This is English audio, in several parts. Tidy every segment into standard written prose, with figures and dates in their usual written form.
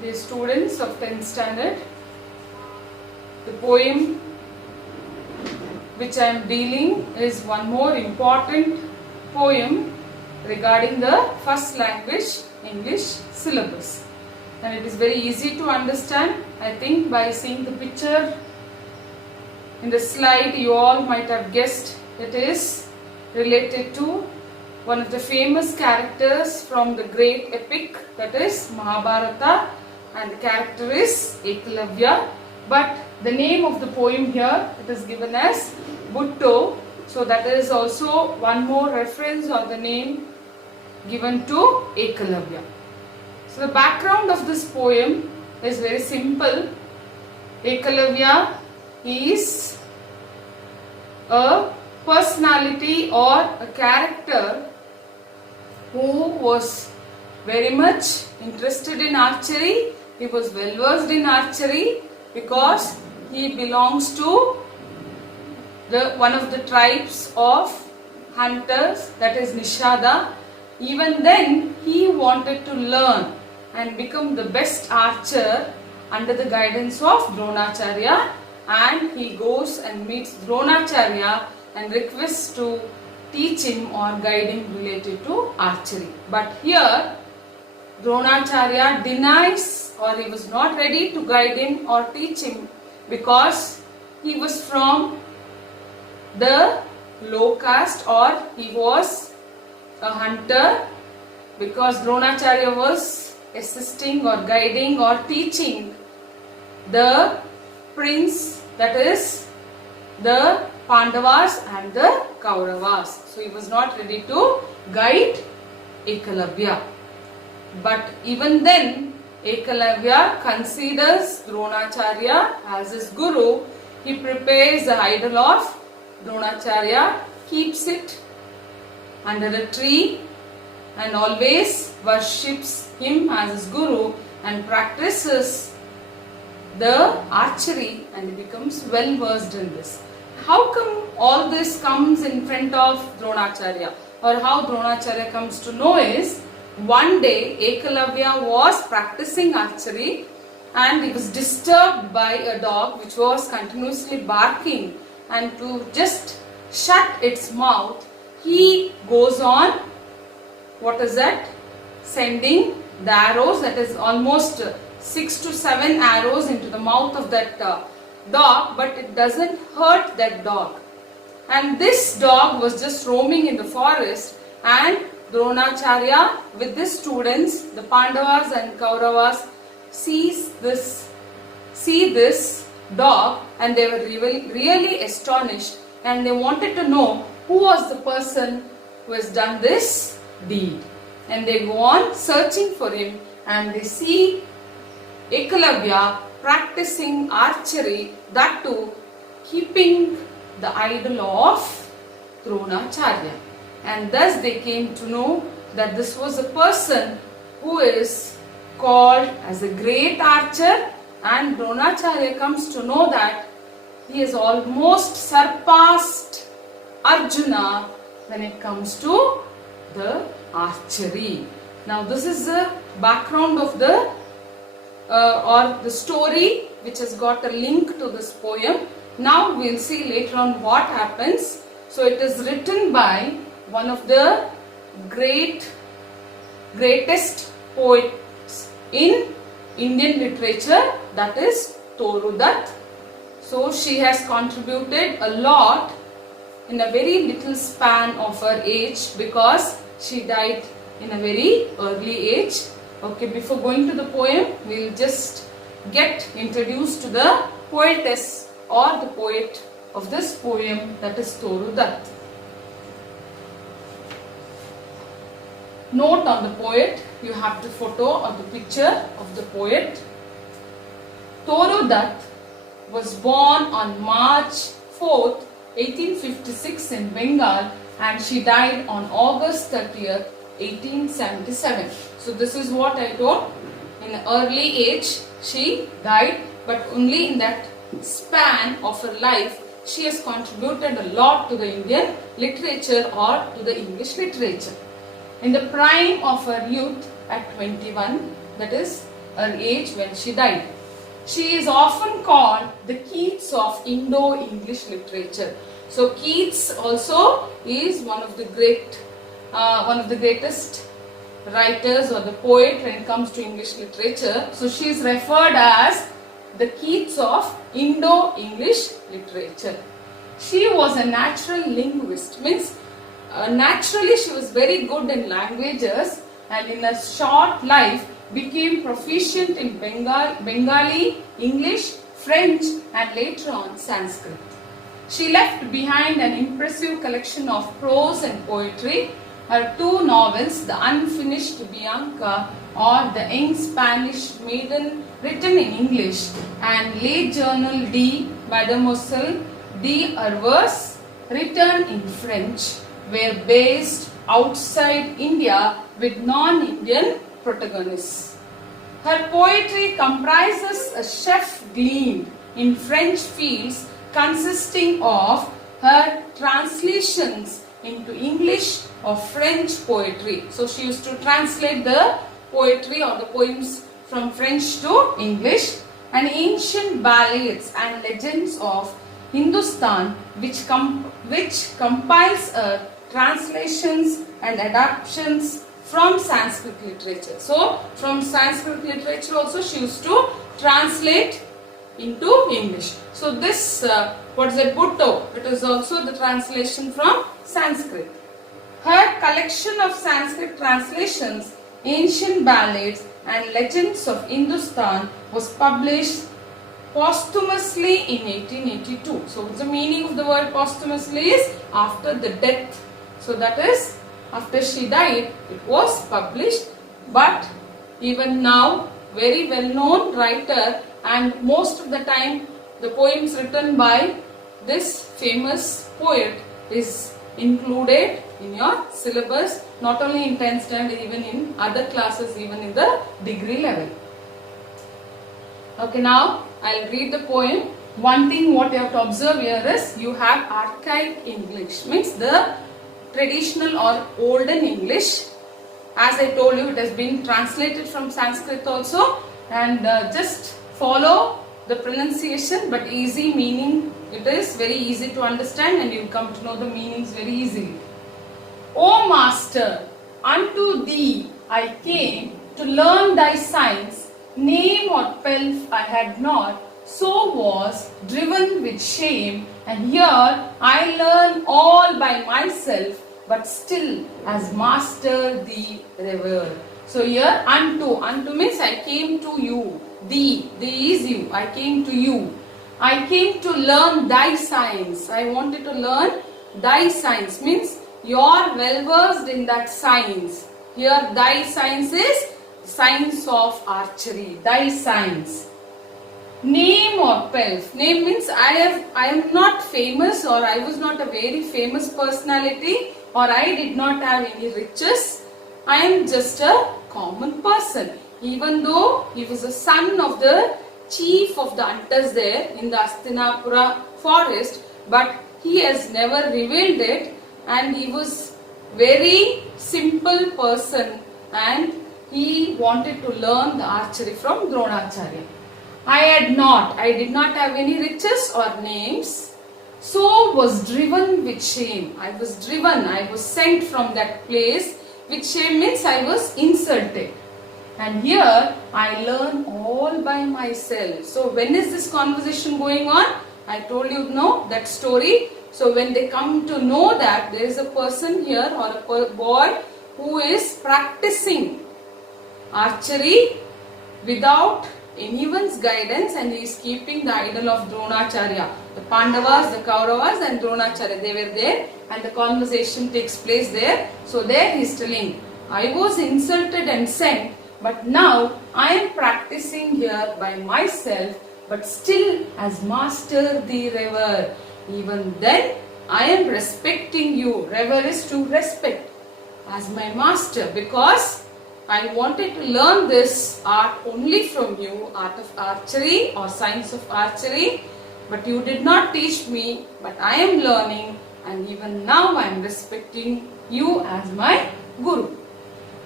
the students of 10th standard. The poem which I am dealing is one more important poem regarding the first language English syllabus, and it is very easy to understand. I think by seeing the picture in the slide you all might have guessed it is related to one of the famous characters from the great epic, that is Mahabharata, and the character is Ekalavya. But the name of the poem here, it is given as Bhutto, so that is also one more reference or the name given to Ekalavya. So the background of this poem is very simple. Ekalavya is a personality or a character who was very much interested in archery. He was well versed in archery because he belongs to one of the tribes of hunters, that is Nishada. Even then he wanted to learn and become the best archer under the guidance of Dronacharya, and he goes and meets Dronacharya and requests to teach him or guide him related to archery. But here Dronacharya denies, or he was not ready to guide him or teach him because he was from the low caste, or he was a hunter, because Dronacharya was assisting or guiding or teaching the prince, that is the Pandavas and the Kauravas. So he was not ready to guide Ekalavya. But even then Ekalavya considers Dronacharya as his guru. He prepares the idol of Dronacharya, keeps it under a tree and always worships him as his guru and practices the archery, and he becomes well versed in this. How come all this comes in front of Dronacharya, or how Dronacharya comes to know is, one day Ekalavya was practicing archery and he was disturbed by a dog which was continuously barking, and to just shut its mouth he goes on, sending the arrows, that is almost 6 to 7 arrows into the mouth of that dog, but it doesn't hurt that dog. And this dog was just roaming in the forest, and Dronacharya with his students, the Pandavas and Kauravas, see this dog, and they were really astonished, and they wanted to know who was the person who has done this deed. And they go on searching for him, and they see Ekalavya practicing archery, that too keeping the idol of Dronacharya. And thus they came to know that this was a person who is called as a great archer, and Dronacharya comes to know that he has almost surpassed Arjuna when it comes to the archery. Now this is the background of the story which has got a link to this poem. Now we will see later on what happens. So it is written by one of the greatest poets in Indian literature, that is Toru Dutt. So she has contributed a lot in a very little span of her age, because she died in a very early age. Okay, before going to the poem, we will just get introduced to the poetess or the poet of this poem, that is Toru Dutt. Note on the poet, you have the photo or the picture of the poet. Toru Dutt was born on March 4th, 1856 in Bengal, and she died on August 30th, 1877. So this is what I told. In an early age she died, but only in that span of her life she has contributed a lot to the Indian literature or to the English literature. In the prime of her youth at 21, that is her age when she died. She is often called the Keats of Indo-English literature. So Keats also is one of the greatest writers or the poet when it comes to English literature. So she is referred as the Keats of Indo-English literature. She was a natural linguist, means naturally she was very good in languages, and in a short life became proficient in Bengali, English, French, and later on Sanskrit. She left behind an impressive collection of prose and poetry. Her two novels, The Unfinished Bianca or The Young Spanish Maiden, written in English, and Les Journal de Mademoiselle de Hervers, written in French, were based outside India with non-Indian protagonists. Her poetry comprises a chef gleaned in French fields, consisting of her translations into English of French poetry. So she used to translate the poetry or the poems from French to English, and ancient ballads and legends of Hindustan, which compiles translations and adaptations from Sanskrit literature. So from Sanskrit literature also she used to translate into English. So this, what is it, Bhutto, it is also the translation from Sanskrit. Her collection of Sanskrit translations, ancient ballads and legends of Hindustan was published posthumously in 1882. So the meaning of the word posthumously is after the death. So that is, after she died, it was published. But even now, very well known writer, and most of the time the poems written by this famous poet is included in your syllabus, not only in 10th standard, even in other classes, even in the degree level. Okay, now I'll read the poem. One thing what you have to observe here is you have archaic English, means the traditional or olden English. As I told you, it has been translated from Sanskrit also, and just follow the pronunciation, but easy meaning. It is very easy to understand and you will come to know the meanings very easily. O Master, unto thee I came to learn thy science. Name or pelf I had not, so was driven with shame. And here I learn all by myself, but still as master thee revere. So here unto means I came to you. Thee is you. I came to you. I came to learn thy science. I wanted to learn thy science, means you are well versed in that science. Here thy science is science of archery. Thy science. Name or pelf. Name means I am not famous, or I was not a very famous personality, or I did not have any riches. I am just a common person. Even though he was a son of the chief of the hunters there in the Hastinapura forest, but he has never revealed it, and he was very simple person, and he wanted to learn the archery from Dronacharya. I did not have any riches or names, so was driven with shame. I was sent from that place. With shame means I was insulted. And here I learn all by myself. So when is this conversation going on? I told you that story. So when they come to know that there is a person here or a boy who is practicing archery without anyone's guidance, and he is keeping the idol of Dronacharya. The Pandavas, the Kauravas and Dronacharya, they were there, and the conversation takes place there. So there he is telling, I was insulted and sent, but now I am practicing here by myself, but still as master thee revere. Even then I am respecting you. Revere is to respect as my master, because I wanted to learn this art only from you, art of archery or science of archery, but you did not teach me, but I am learning, and even now I am respecting you as my guru.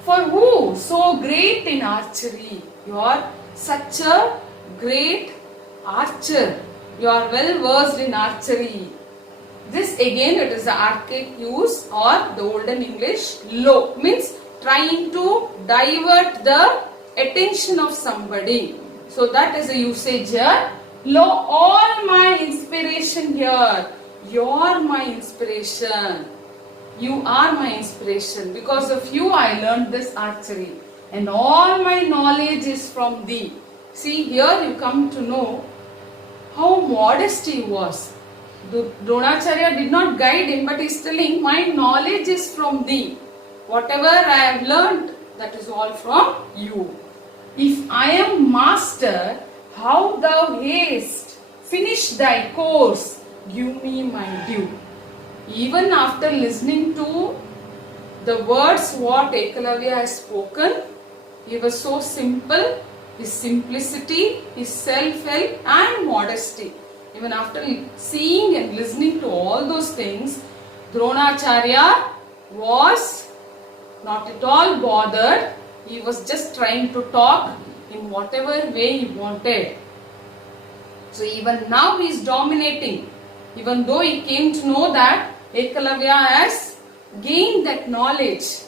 For who so great in archery? Your such a great archer. You are well versed in archery. This again, it is the archaic use or the olden English. Lo means trying to divert the attention of somebody. So that is a usage here. Lo, all my inspiration here. You're my inspiration. You are my inspiration. Because of you I learned this archery. And all my knowledge is from thee. See, here you come to know how modest he was. Dronacharya did not guide him, but he is telling, my knowledge is from thee. Whatever I have learned, that is all from you. If I am master, how thou hast finished thy course, give me my due. Even after listening to the words what Ekalavya has spoken, he was so simple, his simplicity, his self-help and modesty. Even after seeing and listening to all those things, Dronacharya was not at all bothered. He was just trying to talk in whatever way he wanted. So even now he is dominating. Even though he came to know that Ekalavya has gained that knowledge,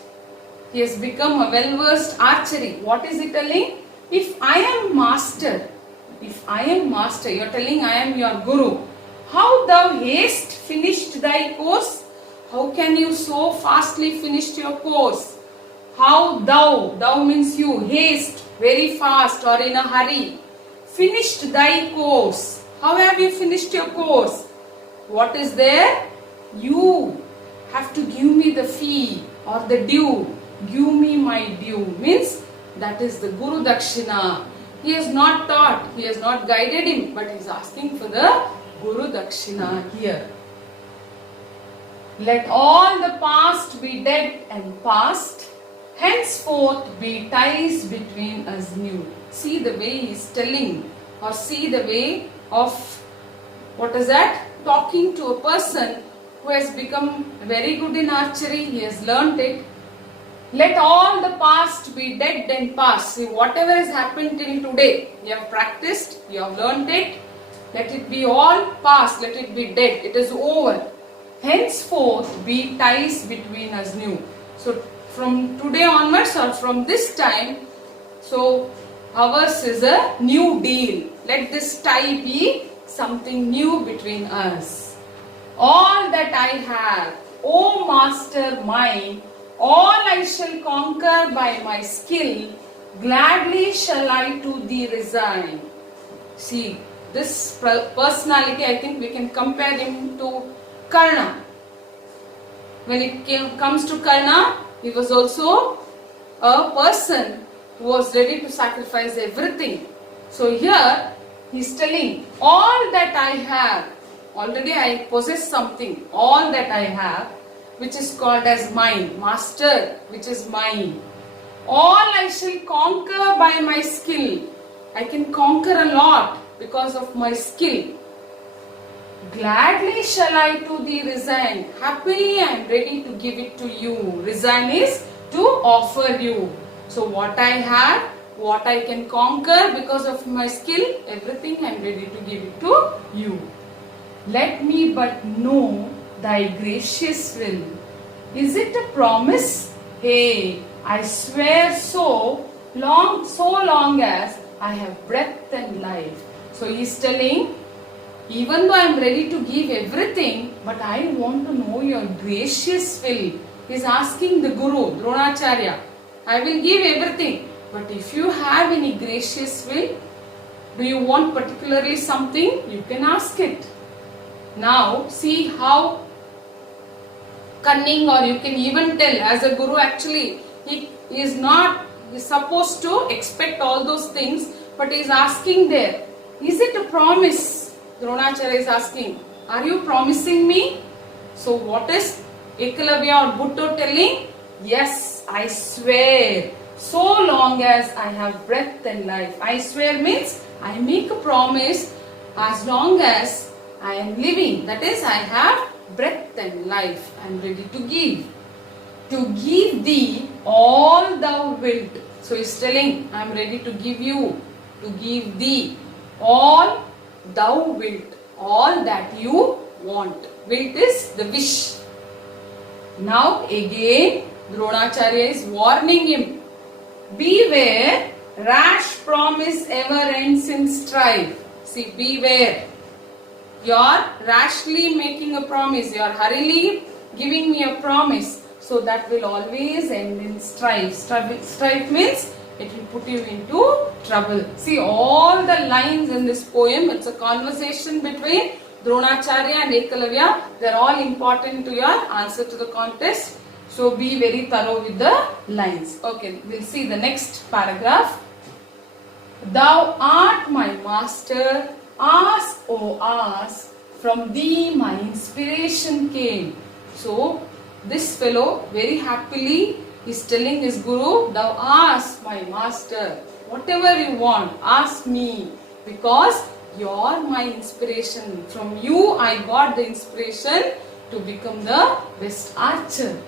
he has become a well-versed archery. What is he telling? If I am master, you are telling I am your guru. How thou hast finished thy course? How can you so fastly finish your course? How thou means you, haste, very fast or in a hurry. Finished thy course. How have you finished your course? What is there? You have to give me the fee or the due. Give me my due. Means that is the Guru Dakshina. He has not taught, he has not guided him, but he is asking for the Guru Dakshina here. Let all the past be dead and past, henceforth be ties between us new. See the way he is telling, or see the way of, what is that? Talking to a person who has become very good in archery, he has learnt it. Let all the past be dead and past. See, whatever has happened till today, you have practiced, you have learnt it. Let it be all past, let it be dead, it is over. Henceforth be ties between us new. So from today onwards or from this time, so ours is a new deal. Let this tie be something new between us. All that I have, O Master mine, all I shall conquer by my skill, gladly shall I to thee resign. See, this personality, I think we can compare him to Karna. When it comes to Karna, he was also a person who was ready to sacrifice everything. So here, he is telling, all that I have, already I possess something, all that I have, which is called as mine, master, which is mine. All I shall conquer by my skill. I can conquer a lot because of my skill. Gladly shall I to thee resign. Happily I am ready to give it to you. Resign is to offer you. So what I have, what I can conquer because of my skill, everything I am ready to give it to you. Let me but know thy gracious will. Is it a promise? Hey, I swear so long as I have breath and life. So he is telling, even though I am ready to give everything, but I want to know your gracious will. He is asking the Guru, Dronacharya, I will give everything, but if you have any gracious will, do you want particularly something? You can ask it. Now see how cunning, or you can even tell as a Guru, actually he is not supposed to expect all those things, but he is asking there, is it a promise? Dronacharya is asking, are you promising me? So what is Ekalavya or Bhutto telling? Yes, I swear, so long as I have breath and life. I swear means I make a promise as long as I am living. That is, I have breath and life. I am ready to give. To give thee all thou wilt. So he is telling, I am ready to give you to give thee all thou wilt, all that you want. Wilt is the wish. Now again Dronacharya is warning him. Beware, rash promise ever ends in strife. See, beware. You are rashly making a promise. You are hurriedly giving me a promise. So that will always end in strife. Strife means it will put you into trouble. See, all the lines in this poem, it's a conversation between Dronacharya and Ekalavya. They are all important to your answer to the contest. So be very thorough with the lines. Okay, we'll see the next paragraph. Thou art my master, ask, oh ask, from thee my inspiration came. So this fellow very happily is telling his guru, thou ask my master, whatever you want, ask me, because you are my inspiration. From you I got the inspiration to become the best archer.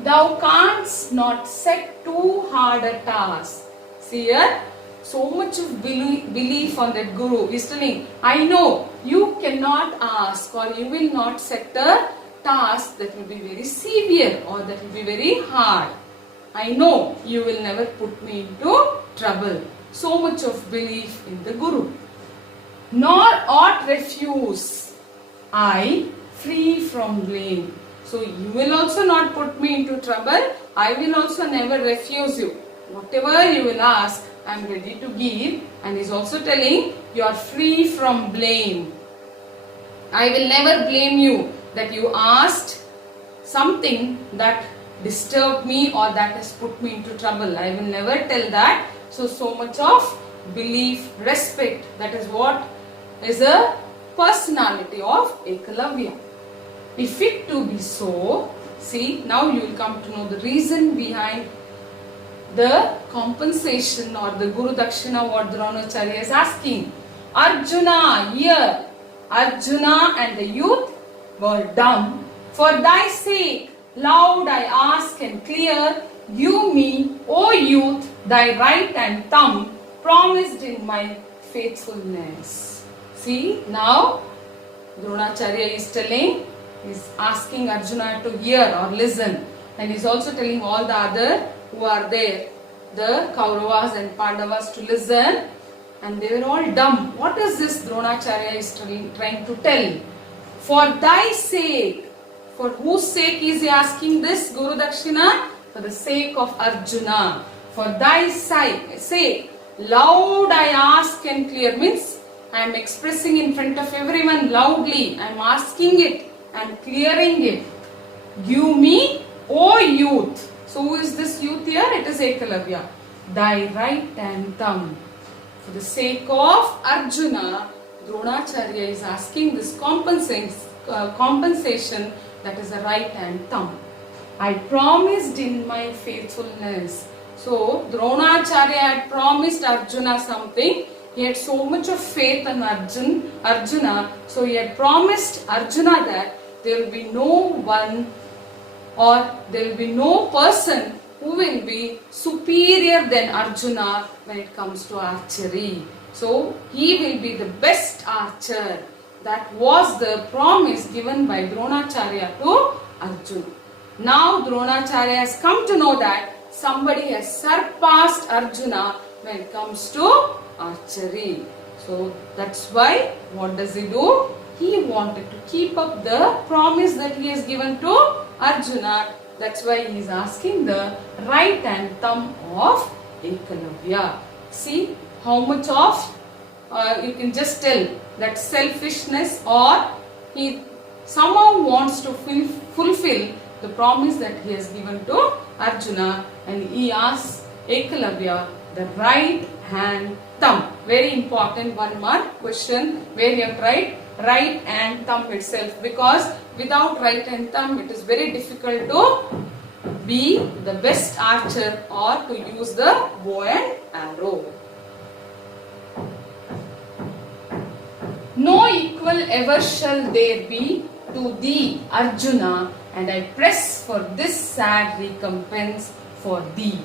Thou canst not set too hard a task. See here, so much of belief on that guru. He is telling, I know you cannot ask or you will not set a task that will be very severe or that will be very hard. I know you will never put me into trouble. So much of belief in the guru. Nor ought refuse I free from blame. So you will also not put me into trouble. I will also never refuse you. Whatever you will ask, I am ready to give. And he is also telling, you are free from blame. I will never blame you that you asked something that disturbed me or that has put me into trouble. I will never tell that. So much of belief, respect. That is what is a personality of Ekalavya. If it to be so, see, now you will come to know the reason behind the compensation or the Guru Dakshina what Dronacharya is asking. Arjuna, hear. Arjuna and the youth were dumb. For thy sake, loud I ask and clear, give me, O youth, thy right and thumb, promised in my faithfulness. See, now Dronacharya is telling, is asking Arjuna to hear or listen, and is also telling all the other who are there, the Kauravas and Pandavas, to listen, and they were all dumb. What is this Dronacharya is trying to tell? For thy sake. For whose sake is he asking this Guru Dakshina? For the sake of Arjuna. For thy sake, loud I ask and clear, means I am expressing in front of everyone loudly. I am asking it. I am clearing it. Give me, O youth. So who is this youth here? It is Ekalavya. Thy right and thumb. For the sake of Arjuna, Dronacharya is asking this compensation, that is the right hand thumb. I promised in my faithfulness. So Dronacharya had promised Arjuna something. He had so much of faith in Arjuna. So he had promised Arjuna that there will be no one or there will be no person who will be superior than Arjuna when it comes to archery. So he will be the best archer. That was the promise given by Dronacharya to Arjuna. Now Dronacharya has come to know that somebody has surpassed Arjuna when it comes to archery. So that's why, what does he do? He wanted to keep up the promise that he has given to Arjuna. That's why he is asking the right hand thumb of Ekalavya. See how much of, you can just tell that selfishness, or he somehow wants to fulfill the promise that he has given to Arjuna, and he asks Ekalavya the right hand thumb. Very important one mark question where you have tried right hand thumb itself, because without right hand thumb it is very difficult to be the best archer or to use the bow and arrow. No equal ever shall there be to thee, Arjuna, and I press for this sad recompense for thee.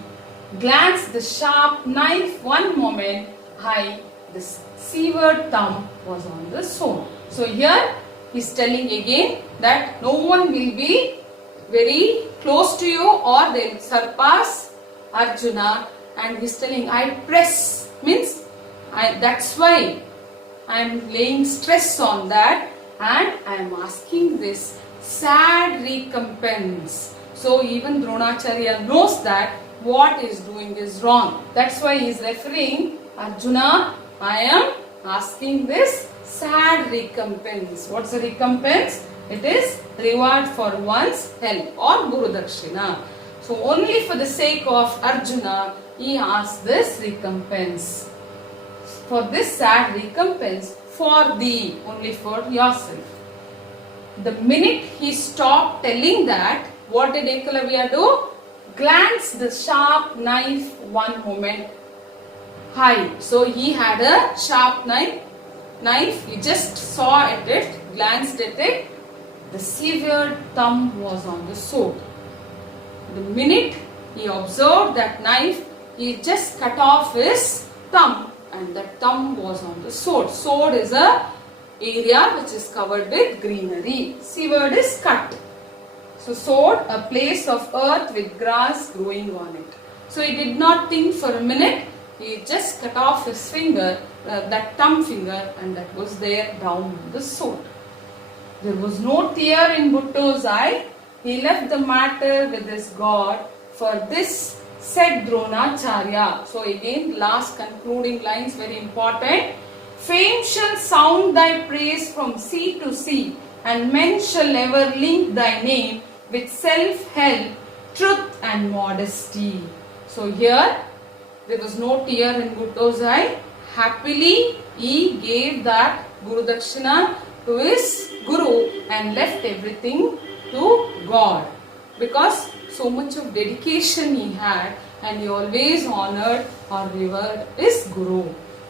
Glance the sharp knife one moment, I this severed thumb was on the sword. So here he is telling again that no one will be very close to you or they will surpass Arjuna, and he is telling, I press, means that's why I am laying stress on that, and I am asking this sad recompense. So even Dronacharya knows that what he is doing is wrong. That's why he is referring, Arjuna, I am asking this sad recompense. What's the recompense? It is reward for one's help or Guru Dakshina. So only for the sake of Arjuna, he asked this recompense. For this sad recompense, for thee, only for yourself. The minute he stopped telling that, what did Ekalavya do? Glance the sharp knife one moment high. So he had a sharp knife, he just saw at it, glanced at it. The severed thumb was on the sword. The minute he observed that knife, he just cut off his thumb, and that thumb was on the sword. Sword is a area which is covered with greenery. Severed is cut. So sword, a place of earth with grass growing on it. So he did not think for a minute. He just cut off his finger, that thumb finger, and that was there down on the sword. There was no tear in Bhutto's eye. He left the matter with his God. For this said Dronacharya. So again, last concluding lines, very important. Fame shall sound thy praise from sea to sea, and men shall ever link thy name with self-help, truth and modesty. So here, there was no tear in Bhutto's eye. Happily, he gave that Guru Dakshina to his Guru and left everything to God. Because so much of dedication he had, and he always honored or revered his Guru.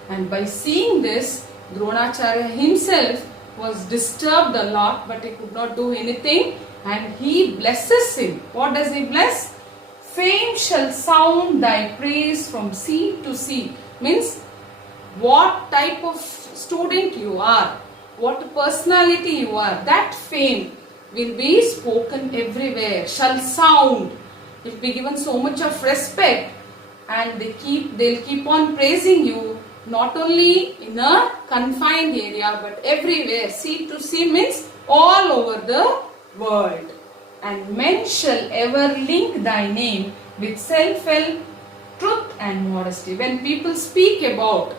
And by seeing this, Dronacharya himself was disturbed a lot, but he could not do anything, and he blesses him. What does he bless? Fame shall sound thy praise from sea to sea. Means what type of student you are, what personality you are, that fame will be spoken everywhere, shall sound. It will be given so much of respect, and they'll keep on praising you, not only in a confined area but everywhere. Sea to sea means all over the world. And men shall ever link thy name with self-help, truth and modesty. When people speak about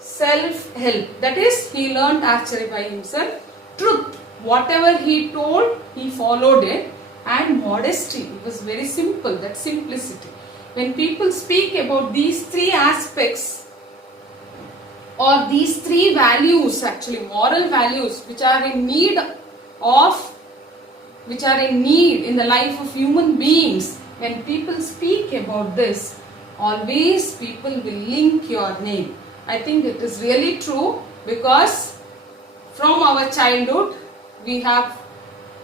self-help, that is, he learnt archery by himself. Truth, whatever he told, he followed it. And modesty, it was very simple, that simplicity. When people speak about these three aspects, or these three values, actually moral values, which are in need in the life of human beings, when people speak about this, always people will link your name. I think it is really true, because from our childhood we have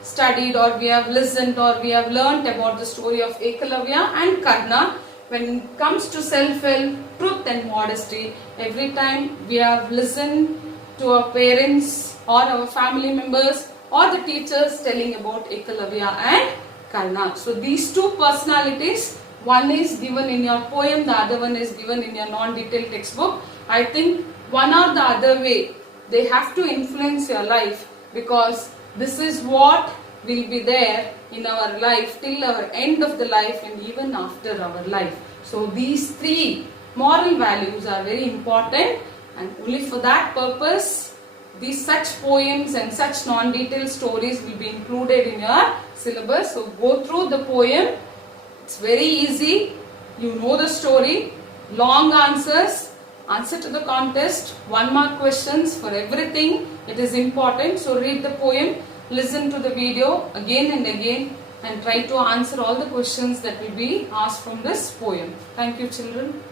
studied, or we have listened, or we have learnt about the story of Ekalavya and Karna. When it comes to self-help, truth and modesty, every time we have listened to our parents or our family members or the teachers telling about Ekalavya and Karna. So these two personalities, one is given in your poem, the other one is given in your non-detailed textbook. I think one or the other way, they have to influence your life, because this is what will be there in our life till our end of the life and even after our life. So these three moral values are very important, and only for that purpose these such poems and such non-detailed stories will be included in your syllabus. So go through the poem, it's very easy, you know the story, long answers, answer to the contest, 1 mark questions for everything, it is important. So read the poem, listen to the video again and again, and try to answer all the questions that will be asked from this poem. Thank you, children.